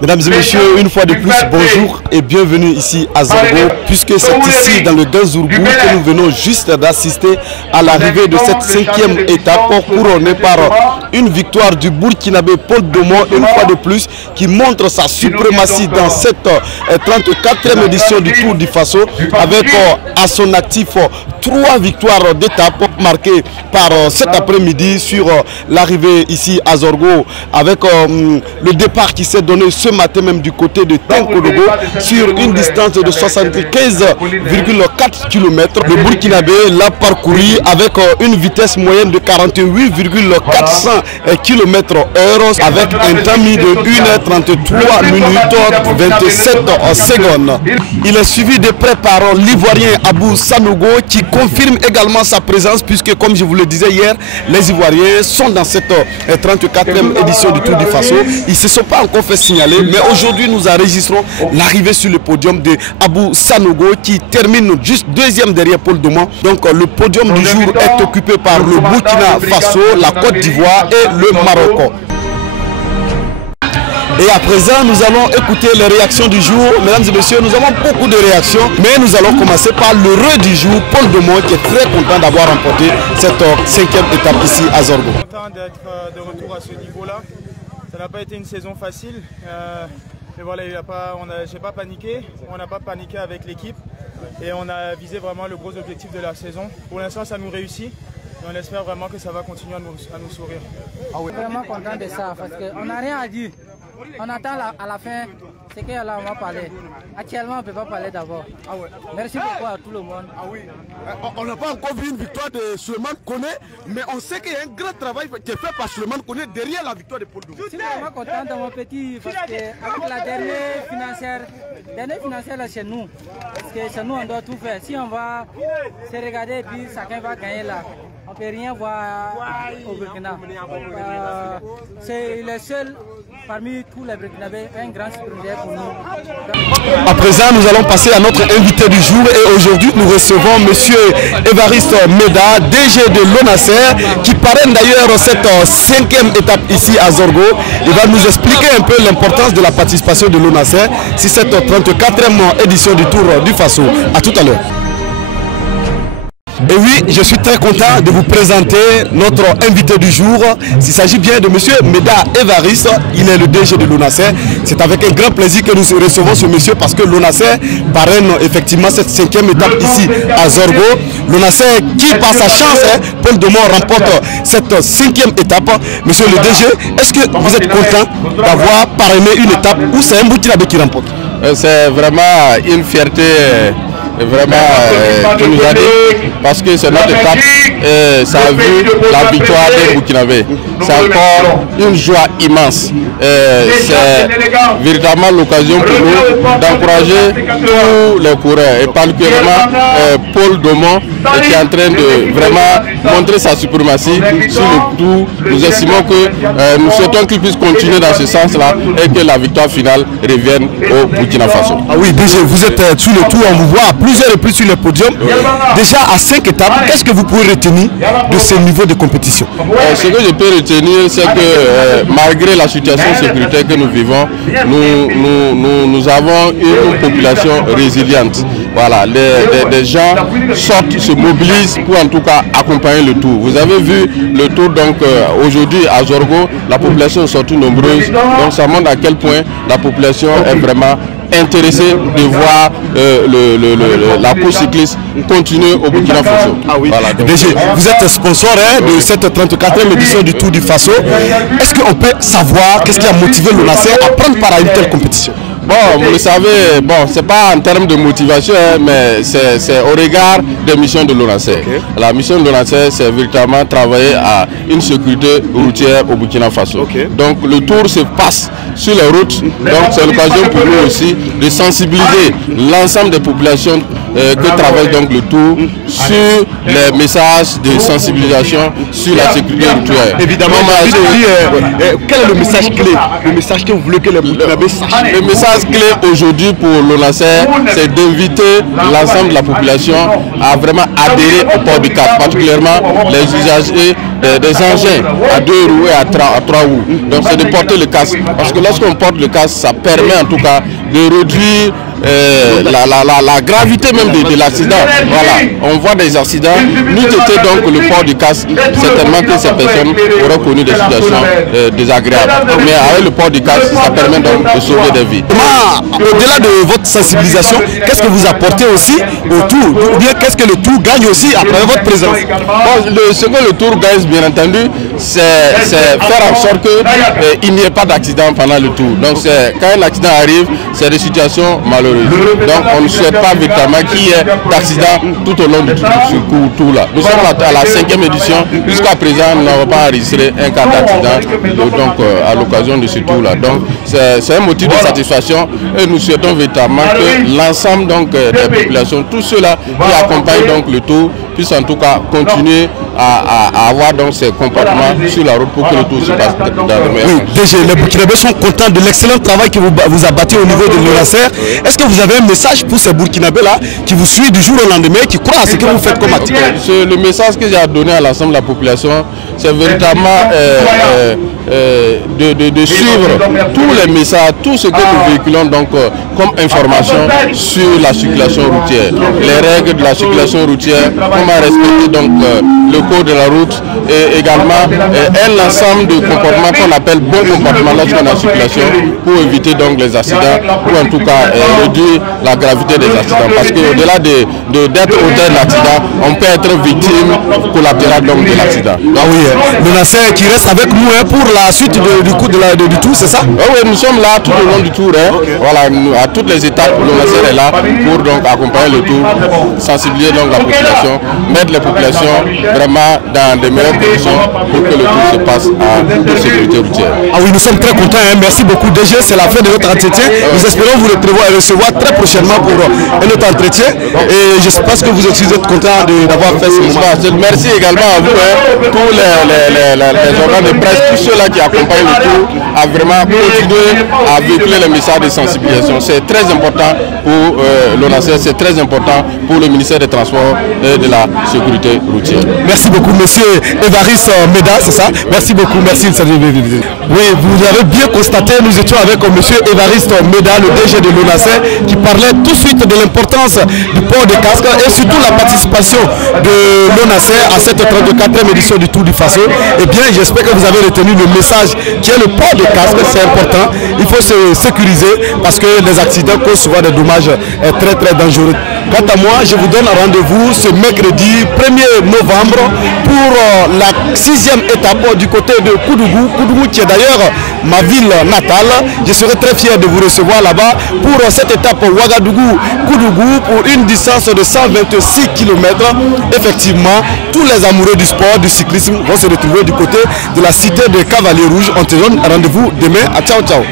Mesdames et messieurs, une fois de plus, bonjour et bienvenue ici à Zorgo, puisque c'est ici dans le Ganzourgou que nous venons juste d'assister à l'arrivée de cette 5e étape couronnée par une victoire du Burkinabé Paul Domon, une fois de plus, qui montre sa suprématie dans cette 34e édition du Tour du Faso, avec à son actif 3 victoires d'étape marquées par cet après-midi sur l'arrivée ici à Zorgo, avec le départ qui s'est donné ce matin même du côté de Tenkodogo sur une distance de 75,4 km. Le Burkinabé l'a parcouru avec une vitesse moyenne de 48,400 km/h avec un temps mis de 1h33 minutes 27 secondes. Il est suivi de près par l'Ivoirien Abou Sanogo qui confirme également sa présence, puisque comme je vous le disais hier, les Ivoiriens sont dans cette 34e édition du Tour du Faso. Ils ne se sont pas encore fait signaler, mais aujourd'hui nous enregistrons l'arrivée sur le podium de Abou Sanogo qui termine juste deuxième derrière Paul Domon. Donc le podium du jour est occupé par le Burkina Faso, la Côte d'Ivoire et le Maroc. Et à présent, nous allons écouter les réactions du jour. Mesdames et messieurs, nous avons beaucoup de réactions, mais nous allons commencer par l'heureux du jour, Paul Domon, qui est très content d'avoir remporté cette 5e étape ici à Zorgo. Je suis content d'être de retour à ce niveau-là. Ça n'a pas été une saison facile, mais voilà, j'ai pas paniqué, on n'a pas paniqué avec l'équipe et on a visé vraiment le gros objectif de la saison. Pour l'instant, ça nous réussit. Et on espère vraiment que ça va continuer à nous sourire. Ah oui. Vraiment content de ça parce qu'on n'a rien à dire. On attend à la fin ce qu'on va parler. Actuellement, on ne peut pas parler d'abord. Ah ouais. Merci beaucoup à tout le monde. Ah oui. On n'a pas encore vu une victoire de Suleiman Koné, mais on sait qu'il y a un grand travail qui est fait par Suleiman Koné derrière la victoire de Paul Domon. Je suis vraiment content de mon petit parce qu'avec la dernière financière là chez nous, parce que chez nous on doit tout faire. Si on va se regarder et puis chacun va gagner là, on ne peut rien voir au Burkina. C'est le seul parmi tous les Burkinabés, un grand sprinter pour nous. À présent, nous allons passer à notre invité du jour et aujourd'hui nous recevons M. Évariste Meda, DG de l'ONASER, qui parraine d'ailleurs cette 5e étape ici à Zorgo. Il va nous expliquer un peu l'importance de la participation de l'ONASER sur cette 34e édition du Tour du Faso. A tout à l'heure. Et oui, je suis très content de vous présenter notre invité du jour. Il s'agit bien de M. Meda Évariste, il est le DG de l'ONASER. C'est avec un grand plaisir que nous recevons ce monsieur parce que l'ONASER parraine effectivement cette 5e étape ici à Zorgo. L'ONASER qui, par sa chance, Paul Domon remporte cette 5e étape. Monsieur le DG, est-ce que vous êtes content d'avoir parrainé une étape où c'est un Burkinabé qui remporte? C'est vraiment une fierté. Vraiment qui nous a dit, parce que c'est notre étape, ça a vu la victoire des Burkinabés. C'est encore une joie immense. C'est véritablement l'occasion pour nous d'encourager tous les coureurs et particulièrement Paul Domon qui est en train de vraiment montrer sa suprématie sur le tour. Nous estimons que nous souhaitons qu'il puisse continuer dans ce sens-là et que la victoire finale revienne au Burkina Faso. Ah oui, DG, vous êtes sur le tour, on vous voit à plusieurs reprises sur le podium. Déjà à 5 étapes, qu'est-ce que vous pouvez retenir de ce niveau de compétition? Ce que je peux retenir, c'est que malgré la situation sécuritaire que nous vivons, nous avons une population résiliente. Voilà, les gens sortent, se mobilisent pour en tout cas accompagner le tour. Vous avez vu le tour donc aujourd'hui à Zorgo, la population est sortie nombreuse. Donc ça montre à quel point la population est vraiment intéressé de voir la course cycliste continuer au Burkina Faso. Ah oui. Voilà, donc, DG, vous êtes sponsor de cette 34e édition du Tour du Faso. Est-ce qu'on peut savoir qu'est-ce qui a motivé l'ONASER à prendre part à une telle compétition? Bon, vous le savez, bon, c'est pas en termes de motivation, mais c'est au regard des missions de l'ONASER. Okay. La mission de l'ONASER, c'est véritablement travailler à une sécurité routière au Burkina Faso. Okay. Donc le tour se passe sur les routes, donc c'est l'occasion pour nous aussi de sensibiliser l'ensemble des populations que travaille donc le Tour sur les messages de sensibilisation sur la sécurité routière. Évidemment, quel est le message clé? Le message que vous voulez que les Burkinabés sachent? Le message clé aujourd'hui pour l'ONASER, c'est d'inviter l'ensemble de la population à vraiment adhérer au port du casque, particulièrement les usagers des engins à 2 roues et à 3 roues. Donc c'est de porter le casque, parce que lorsqu'on porte le casque, ça permet en tout cas de réduire la gravité même de l'accident. Voilà, on voit des accidents. N'eût été donc le port du casque, certainement que ces personnes auraient connu des situations désagréables. Mais avec le port du casque, ça permet donc de sauver des vies. Au-delà de votre sensibilisation, qu'est-ce que vous apportez aussi au Tour? Ou bien qu'est-ce que le Tour gagne aussi à travers votre présence? Bon, ce que le Tour gagne, bien entendu, c'est faire en sorte qu'il n'y ait pas d'accident pendant le Tour. Donc quand un accident arrive, c'est des situations malheureuses. Donc on ne souhaite pas véritablement qu'il y ait d'accident tout au long du Tour là. Nous sommes à la 5e édition. Jusqu'à présent, nous n'avons pas enregistré un cas d'accident à l'occasion de ce Tour là. Donc c'est un motif de satisfaction et nous souhaitons véritablement que l'ensemble des populations, tous ceux-là qui accompagnent donc le Tour, puissent en tout cas continuer à avoir donc ces comportements sur la route pour que le Tour se passe dans le meilleur. Oui, déjà, les Burkinabés sont contents de l'excellent travail que vous abattez au niveau de l'ONASER. Est-ce que vous avez un message pour ces Burkinabés-là qui vous suivent du jour au lendemain, qui croient à ce que vous faites comme activité? Le message que j'ai à donner à l'ensemble de la population, c'est véritablement de suivre tous les messages, tout ce que nous véhiculons donc comme information sur la circulation routière, les règles de la circulation routière, comment respecter donc le code de la route et également un ensemble de comportements qu'on appelle bons comportements lorsqu'on est en circulation pour éviter donc les accidents ou en tout cas réduire la gravité des accidents, parce qu'au-delà d'être auteur de l'accident, on peut être victime collatérale donc de l'accident. Ah oui, l'ONASER qui reste avec nous pour la suite du Tour, c'est ça? Oui, nous sommes là tout au long du Tour. Voilà, à toutes les étapes, l'ONASER est là pour donc accompagner le Tour, sensibiliser donc la population, mettre les populations vraiment dans de meilleures conditions pour que le Tour se passe en sécurité routière. Ah oui, nous sommes très contents. Merci beaucoup DG, c'est la fin de notre entretien. Nous espérons vous recevoir très prochainement pour un autre entretien. Et je pense que vous aussi êtes contents d'avoir fait ce moment. Merci également à vous, tous les organes de presse, tous ceux-là qui accompagnent le Tour, à vraiment continuer à véhiculer les messages de sensibilisation. C'est très important pour l'ONASER, c'est très important pour le ministère des Transports et de la Sécurité routière. Merci beaucoup, monsieur Évariste Meda, c'est ça? Merci beaucoup, merci. Oui, vous avez bien constaté, nous étions avec monsieur Évariste Meda, le DG de l'ONASER, qui parlait tout de suite de l'importance du port de casque et surtout la participation de l'ONASER à cette 34e édition du Tour du Faso. Eh bien, j'espère que vous avez retenu le message qui est le port de casque, c'est important. Il faut se sécuriser parce que les accidents causent souvent des dommages très très dangereux. Quant à moi, je vous donne rendez-vous ce mercredi 1er novembre pour la 6e étape du côté de Koudougou. Koudougou qui est d'ailleurs ma ville natale. Je serai très fier de vous recevoir là-bas pour cette étape Ouagadougou-Koudougou pour une distance de 126 km. Effectivement, tous les amoureux du sport, du cyclisme vont se retrouver du côté de la cité de Cavaliers Rouges. On te donne rendez-vous demain à ciao ciao.